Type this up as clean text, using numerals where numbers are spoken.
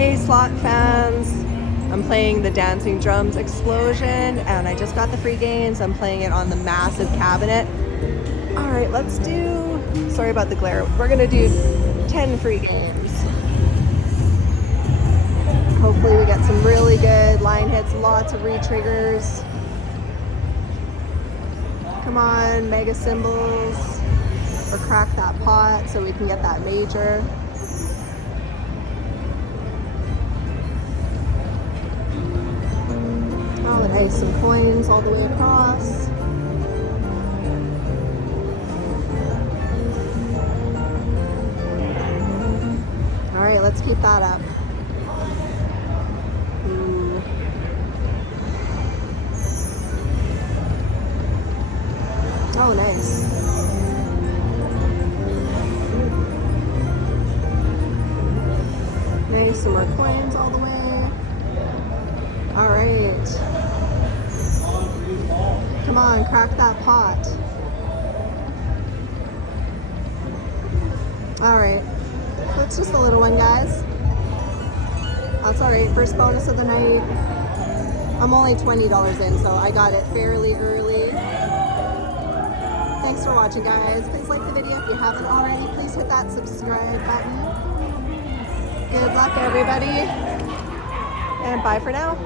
Hey slot fans, I'm playing the Dancing Drums Explosion and I just got the free games. I'm playing it on the massive cabinet. All right, let's do, sorry about the glare. We're gonna do 10 free games. Hopefully we get some really good line hits, lots of re-triggers. Come on, mega symbols, or crack that pot so we can get that major. Oh, nice, some coins all the way across. All right, let's keep that up. Ooh. Oh, nice. Nice, some more coins all the way. All right. Come on, crack that pot. All right. That's just a little one, guys. That's all right. First bonus of the night. I'm only $20 in, so I got it fairly early. Thanks for watching, guys. Please like the video if you haven't already. Please hit that subscribe button. Good luck, everybody. And bye for now.